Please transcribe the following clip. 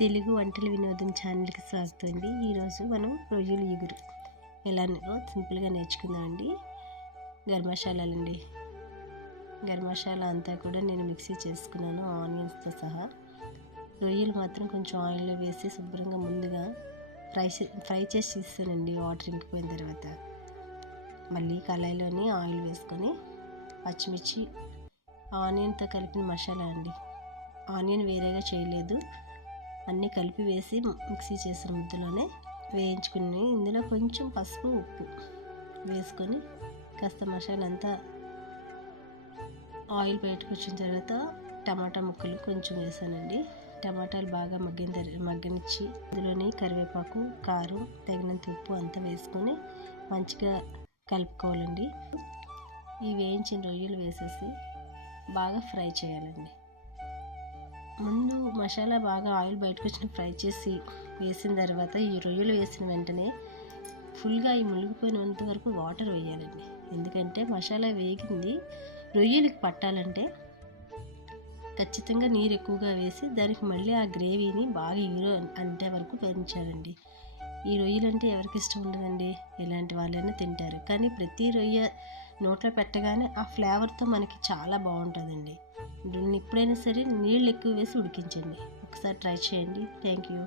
తెలుగు వంటల వినోదం ఛానల్కి స్వాగతం అండి. ఈరోజు మనం రొయ్యల ఇగురు ఎలానో సింపుల్గా నేర్చుకుందామండి. గరం మసాలాలండి. గరం మసాలా అంతా కూడా నేను మిక్సీ చేసుకున్నాను ఆనియన్స్తో సహా. రొయ్యలు మాత్రం కొంచెం ఆయిల్లో వేసి శుభ్రంగా ముందుగా ఫ్రై చేసి తీస్తానండి. వాటర్ ఇంకిపోయిన తర్వాత మళ్ళీ కళాయిలోని ఆయిల్ వేసుకొని పచ్చిమిర్చి ఆనియన్తో కలిపిన మసాలా అండి. ఆనియన్ వేరేగా చేయలేదు, అన్నీ కలిపి వేసి మిక్సీ చేసిన ముద్దలోనే వేయించుకుని ఇందులో కొంచెం పసుపు ఉప్పు వేసుకొని కాస్త మసాలా అంతా ఆయిల్ బయటకు వచ్చిన తర్వాత టమాటా ముక్కలు కొంచెం వేసానండి. టమాటాలు బాగా మగ్గనిచ్చి ఇందులోని కరివేపాకు, కారం, తగినంత ఉప్పు అంతా వేసుకొని మంచిగా కలుపుకోవాలండి. ఈ వేయించిన రొయ్యలు వేసేసి బాగా ఫ్రై చేయాలండి. ముందు మసాలా బాగా ఆయిల్ బయటకు వచ్చిన ఫ్రై చేసి వేసిన తర్వాత ఈ రొయ్యలు వేసిన వెంటనే ఫుల్గా ఈ మునిగిపోయినంత వరకు వాటర్ వేయాలండి. ఎందుకంటే మసాలా వేగింది రొయ్యలకి పట్టాలంటే ఖచ్చితంగా నీరు ఎక్కువగా వేసి దానికి మళ్ళీ ఆ గ్రేవీని బాగా అంటే వరకు పెంచాలండి. ఈ రొయ్యలు అంటే ఎవరికి ఇష్టం ఉండదండి, ఇలాంటి వాళ్ళైనా తింటారు. కానీ ప్రతి రొయ్య నోట్లో పెట్టగానే ఆ ఫ్లేవర్తో మనకి చాలా బాగుంటుందండి. ఎప్పుడైనా సరే నీళ్ళు ఎక్కువ వేసి ఉడికించండి. ఒకసారి ట్రై చేయండి. Thank you.